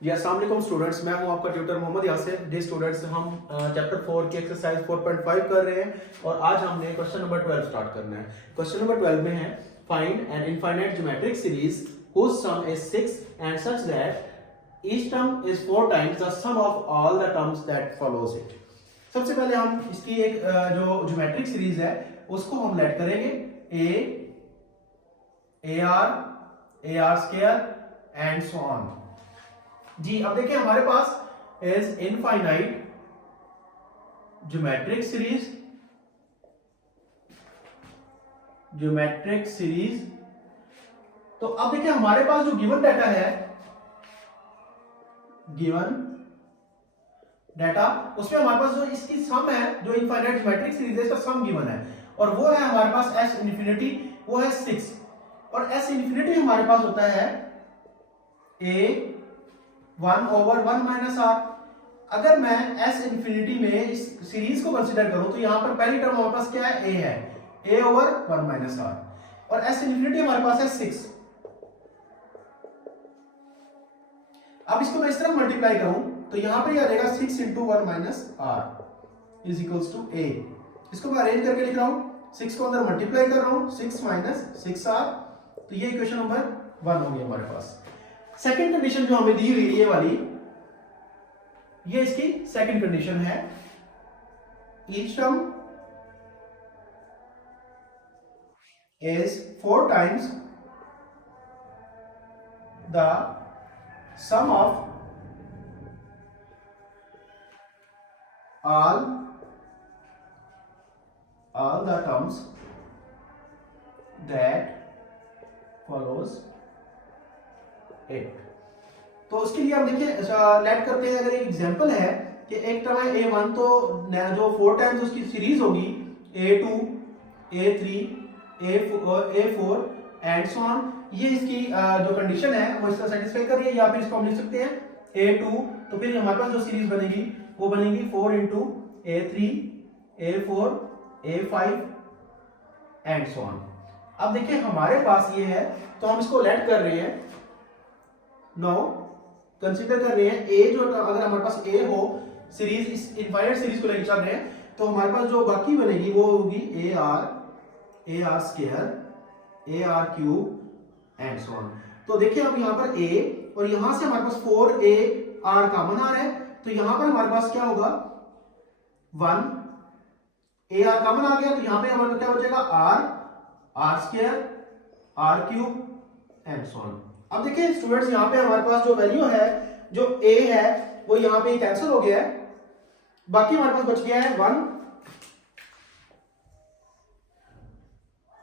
जी अस्सलाम वालेकुम स्टूडेंट्स, मैं हूं आपका ट्यूटर मोहम्मद यासिर। जी स्टूडेंट्स, हम चैप्टर 4 की एक्सरसाइज 4.5 कर रहे हैं और आज हमने क्वेश्चन नंबर 12 स्टार्ट करना है। क्वेश्चन नंबर 12 में है find an infinite geometric series whose sum is 6 and such that each term is 4 times the sum of all the terms that follows it। सबसे पहले हम इसकी एक जो ज्योमेट्रिक सीरीज है उसको हम लेट करेंगे a r square and so on. जी अब देखिए हमारे पास इज इनफाइनाइट ज्योमेट्रिक सीरीज। तो अब देखिए हमारे पास जो गिवन डाटा है, उसमें हमारे पास जो इसकी सम है, जो इनफाइनाइट ज्योमेट्रिक सीरीज है इसका सम गिवन है और वो है हमारे पास एस इन्फिनिटी, वो है 6 और एस इन्फिनिटी हमारे पास होता है ए 1/1 माइनस आर। अगर मैं एस इन्फिनिटी में इस सीरीज को कंसीडर करूं तो यहां पर पहली टर्म हमारे पास क्या है, ए है, a/1 माइनस आर और एस इन्फिनिटी हमारे पास है 6। अब इसको मैं इस तरह मल्टीप्लाई करूं तो यहां पर यह आ जाएगा 6 × 1 minus r is equals to a. इसको मैं अरेंज करके लिख रहा हूं, 6 को अंदर मल्टीप्लाई कर रहा हूं, 6 माइनस 6 आर। तो ये इक्वेशन नंबर 1 होगी हमारे पास। सेकंड कंडीशन जो हमें दी हुई है ये वाली, ये इसकी सेकंड कंडीशन है, each term is 4 times the sum of all the terms that follows it। तो उसके लिए हम देखिए लेट करते हैं, अगर एक एग्जांपल है कि एक टर्म है a1 तो जो 4 टाइम्स उसकी सीरीज होगी a2 a3 a4 and so on. ये इसकी जो कंडीशन है वो इसका सेटिस्फाई कर रही है, या फिर इसको हम लिख सकते हैं a2, तो फिर हमारे पास जो सीरीज बनेगी वो बनेगी 4 × a3 a4 a5 and so on. अब देखिए हमारे पास ये है तो हम इसको लेट कर रहे हैं, नो कंसीडर कर रहे हैं ए, जो अगर हमारे पास ए हो सीरीज, इस इनफाइनाइट सीरीज को लेकर चल रहे हैं तो हमारे पास जो बाकी बनेगी वो होगी ए r square A R cube and so on. तो देखिए अब यहाँ पर ए और यहां से हमारे पास 4a आर कॉमन आ रहा है, तो यहां पर हमारे पास क्या होगा 1 ए आर कॉमन आ गया, तो यहां पे हमारे क्या बचेगा r square r cube and so on. अब देखिए स्टूडेंट्स यहां पे हमारे पास जो वैल्यू है, जो ए है वो यहां पे कैंसिल हो गया है, बाकी हमारे पास बच गया है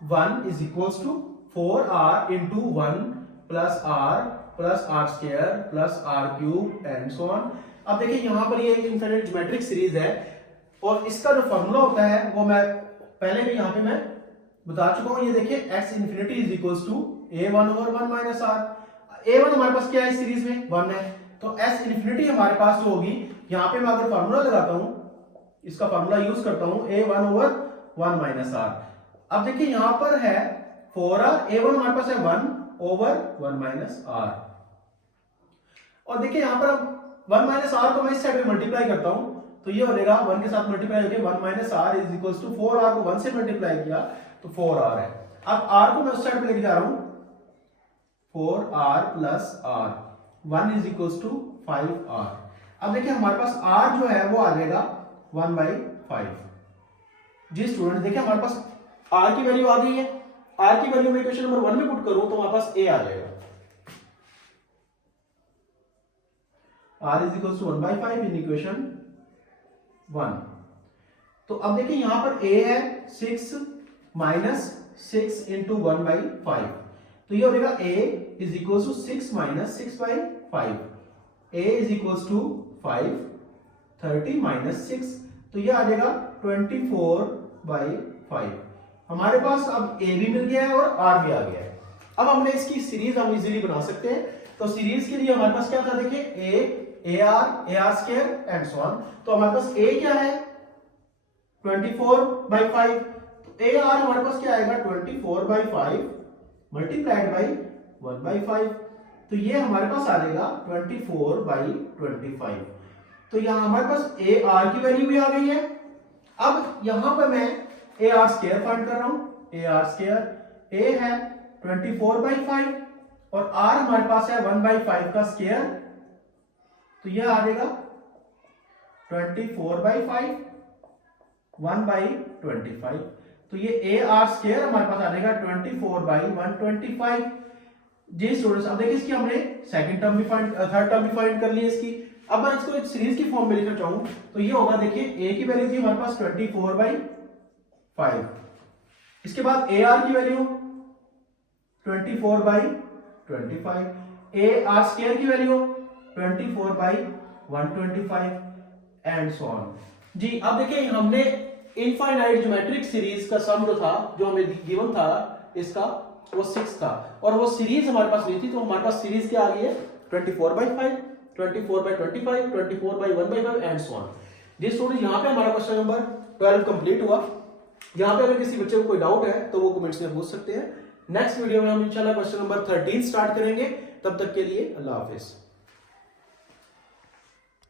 1 is equals to 4r × 1 plus r square plus r cube and so on. अब देखिए यहां पर ये एक इनफाइनाइट ज्योमेट्रिक सीरीज है और इसका जो फॉर्मूला होता है वो मैं पहले भी यहां पे मैं बता चुका हूं। ये देखिए x infinity is equals to a1/1 minus r. a1 हमारे पास क्या है इस सीरीज में 1 है, तो s इन्फिनिटी हमारे पास जो होगी, यहां पे मैं अगर फॉर्मूला लगाता हूं, इसका फॉर्मूला यूज करता हूं a1/1 माइनस आर। अब देखिए यहां पर है 4r, a1 हमारे पास है 1/1 माइनस आर और देखिए यहां पर 1 माइनस आर को मैं इस साइड में मल्टीप्लाई करता हूं तो ये हो जाएगा 1 के साथ मल्टीप्लाई होकर 1 minus r is equals to 4r को 1 से मल्टीप्लाई किया तो 4r है। अब r को मैं उस साइड पे लेके जा रहा हूं, 4r plus r 1 is equals to 5r। अब देखिए हमारे पास r जो है वो आ जाएगा 1/5। जी स्टूडेंट देखिए हमारे पास r की वैल्यू आ गई है, r की वैल्यू मैं इक्वेशन नंबर 1 में पुट करूं तो हमारे पास a आ जाएगा, r is equals to 1/5 in equation 1। तो अब देखिए यहां पर a है 6 माइनस 6 × 1/5, तो ये हो जाएगा a is equals to 6 minus 6/5, a is equals to 5 30 minus 6, तो ये आ जाएगा 24/5। हमारे पास अब a भी मिल गया है और r भी आ गया है। अब हमने इसकी सीरीज हम इजीली बना सकते हैं, तो सीरीज के लिए हमारे पास क्या था, देखिए r square and so on. तो हमारे पास a क्या है 24/5, तो a r हमारे पास क्या आएगा 24/5 मल्टीप्लाइड बाई 1/5। तो ये हमारे पास आ जाएगा 24/25। तो यहाँ हमारे पास ए आर की वैल्यू भी आ गई है। अब यहां पर मैं ए आर स्क्वायर फाइंड कर रहा हूं। ए आर स्क्वायर ए है 24/5 और आर हमारे पास है 1/5 का स्क्वायर, तो यह आ जाएगा 24/5 1/25। तो ये ए आर स्क्वायर हमारे पास आ जाएगा 24/125। जी स्टूडेंट्स, अब देखिए इसकी हमने सेकंड टर्म भी फाइंड, थर्ड टर्म भी फाइंड कर ली इसकी। अब मैं इसको एक सीरीज की फॉर्म में लिखना चाहूं तो ये होगा, देखिए ए की वैल्यू थी हमारे पास 24/5, इसके बाद ए आर की वैल्यू 24/25, ए आर स्क्वायर की वैल्यू 24/125 एंड सो ऑन। जी अब देखिए हमने इनफाइनाइट ज्योमेट्रिक सीरीज का सम जो था, जो हमें गिवन था इसका, वो 6 था और वो सीरीज हमारे पास नहीं थी, तो हमारे पास सीरीज क्या आ गई है 24/5, 24/25, 24/1/5 एंड सो ऑन। जी स्टूडेंट, यहाँ पे हमारा क्वेश्चन नंबर 12 कंप्लीट हुआ। यहाँ पे अगर किसी बच्चे को कोई डाउट है तो वो कमेंट्स में पूछ सकते हैं। नेक्स्ट वीडियो में हम इंशाल्लाह क्वेश्चन नंबर 13 स्टार्ट करेंगे। तब तक के लिए अल्लाह हाफिज।